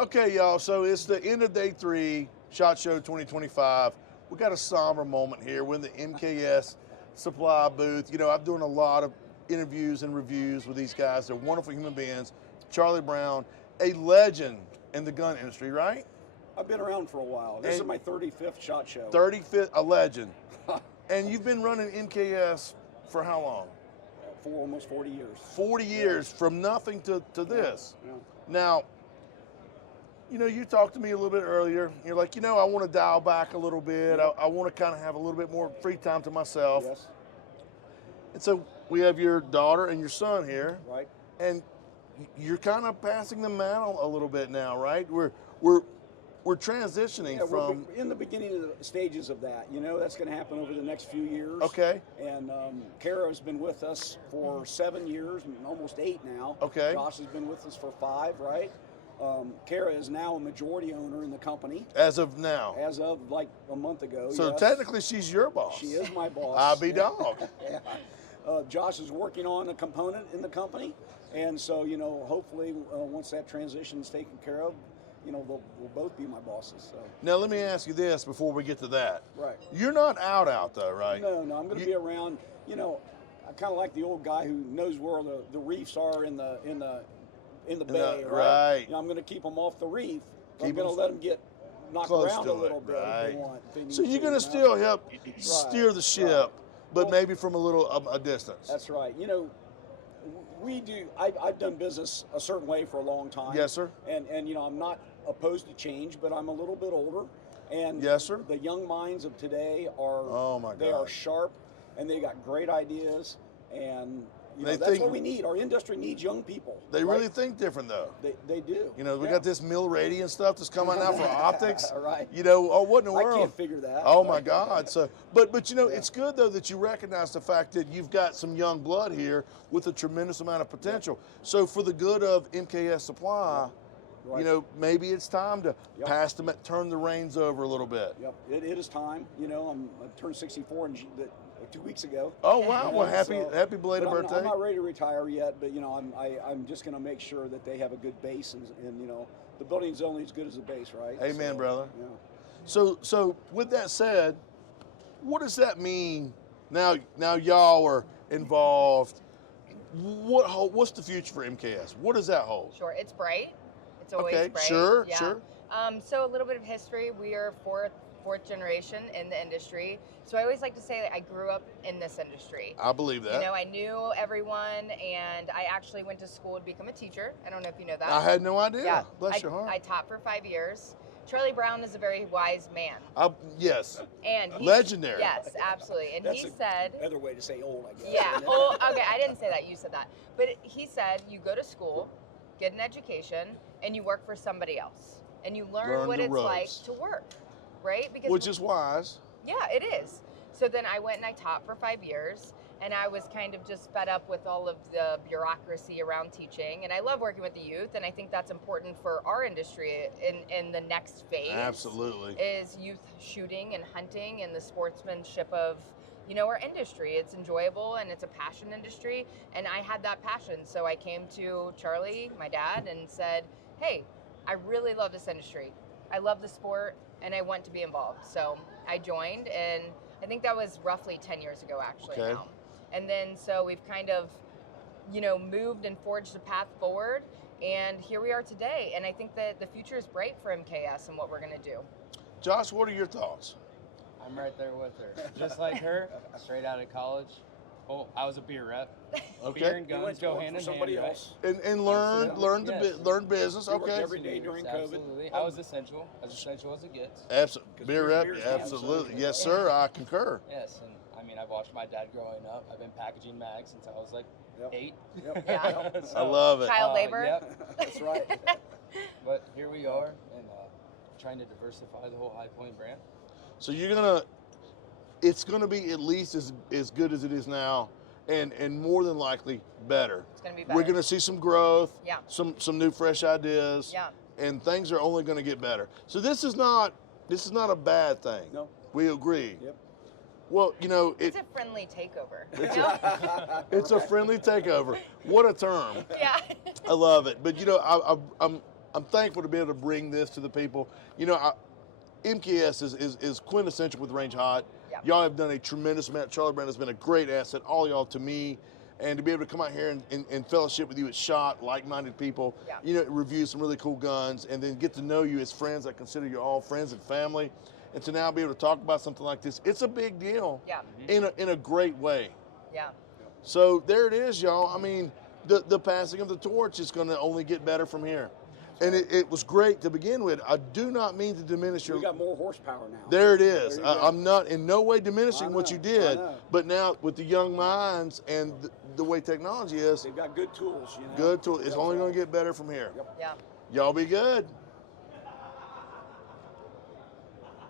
Okay, y'all, so it's the end of day 3, SHOT Show 2025. We got a somber moment here. We're in the MKS Supply booth. You know, I'm doing a lot of interviews and reviews with these guys. They're wonderful human beings. Charlie Brown, a legend in the gun industry, right? I've been around for a while. This is my 35th SHOT Show. 35th, a legend. And you've been running MKS for how long? For almost 40 years. 40 years, from nothing to this. Yeah. Now, you know, you talked to me a little bit earlier. You're like, you know, I want to dial back a little bit. I want to kind of have a little bit more free time to myself. Yes. And so we have your daughter and your son here. Right. And you're kind of passing the mantle a little bit now, right? We're transitioning from. We're in the beginning of the stages of that. You know, that's going to happen over the next few years. Okay. And Kara's been with us for 7 years, almost 8 now. Okay. Josh has been with us for 5, right? Kara is now a majority owner in the company. As of now. As of like a month ago. So yes. Technically she's your boss. She is my boss. I'll be dog. Yeah. Josh is working on a component in the company. And so, you know, hopefully once that transition is taken care of, you know, we'll both be my bosses. So. Now let me ask you this before we get to that. Right. You're not out though, right? No, I'm going to be around. You know, I kind of like the old guy who knows where the reefs are in the bay, right? You know, I'm going to keep them off the reef. I'm going to let them get knocked around a little bit if they want. If they need so you're going to you know? still help steer the ship, but well, maybe from a distance. That's right. You know, we do. I've done business a certain way for a long time. Yes, sir. And you know, I'm not opposed to change, but I'm a little bit older. And yes, sir. The young minds of today are they are sharp, and they got great ideas, and you know, that's what we need. Our industry needs young people. They really think different, though. They do. You know, we got this mill radiant stuff that's coming out now for optics. Right. You know, what in the world? I can't figure that. Oh my God. So, but you know, it's good though that you recognize the fact that you've got some young blood here with a tremendous amount of potential. So, for the good of MKS Supply. Right. You know, maybe it's time to pass them, turn the reins over a little bit. Yep, it is time. You know, I turned 64 in 2 weeks ago. Oh wow! Well, happy belated birthday. I'm not ready to retire yet, but you know, I'm just going to make sure that they have a good base, and you know, the building's only as good as the base, right? Amen, brother. Yeah. So with that said, what does that mean? Now y'all are involved. What's the future for MKS? What does that hold? Sure, it's bright. It's always bright. Sure. So a little bit of history. We are fourth generation in the industry. So I always like to say that I grew up in this industry. I believe that. You know, I knew everyone, and I actually went to school to become a teacher. I don't know if you know that. I had no idea. Yeah. Bless your heart. I taught for 5 years. Charlie Brown is a very wise man. Yes. And legendary. Yes, absolutely. And he said, another way to say old, I guess. Yeah. Oh, okay. I didn't say that. You said that. But he said, you go to school, get an education, and you work for somebody else, and you learn what it's like to work, right? Because which is wise. Yeah, it is. So then I went and I taught for 5 years, and I was kind of just fed up with all of the bureaucracy around teaching, and I love working with the youth, and I think that's important for our industry in the next phase. Absolutely. Is youth shooting and hunting and the sportsmanship of, you know, our industry. It's enjoyable and it's a passion industry, and I had that passion. So I came to Charlie, my dad, and said, hey, I really love this industry. I love the sport, and I want to be involved. So I joined, and I think that was roughly 10 years ago actually now. And then so we've kind of, you know, moved and forged a path forward, and here we are today. And I think that the future is bright for MKS and what we're going to do. Josh, what are your thoughts? I'm right there with her. Just like her, straight out of college. Oh, I was a beer rep. Okay. Beer and guns go hand in somebody hand, else. right? And learn business. Okay. Every day during COVID. Absolutely. I was essential as it gets. Absolutely. Beer rep. Absolutely. Yes, sir. I concur. Yes, and I mean, I've watched my dad growing up. I've been packaging mags since I was like 8. Yeah. So, I love it. Child labor. Yep. That's right. But here we are, and trying to diversify the whole High Point brand. So it's gonna be at least as good as it is now, and more than likely better. It's gonna be better. We're gonna see some growth. Yeah. Some new fresh ideas. Yeah. And things are only gonna get better. So this is not a bad thing. No. We agree. Yep. Well, you know, It's a friendly takeover. it's a friendly takeover. What a term. Yeah. I love it. But you know, I'm thankful to be able to bring this to the people. You know, MKS is quintessential with Range Hot. Yeah. Y'all have done a tremendous amount. Charlie Brown has been a great asset, all y'all to me. And to be able to come out here and fellowship with you at SHOT, like-minded people, Yeah. you know, review some really cool guns, and then get to know you as friends. I consider you all friends and family. And to now be able to talk about something like this, it's a big deal. Yeah. In a great way. Yeah. So there it is, y'all. I mean, the passing of the torch is going to only get better from here. And it was great to begin with. I do not mean to diminish your. We got more horsepower now. There it is. There you go. I'm not in no way diminishing what you I did, know. but now with the young minds and the way technology is, They've got good tools. You know? good tool. It's only going to get better from here. Yep. Yeah. Y'all be good.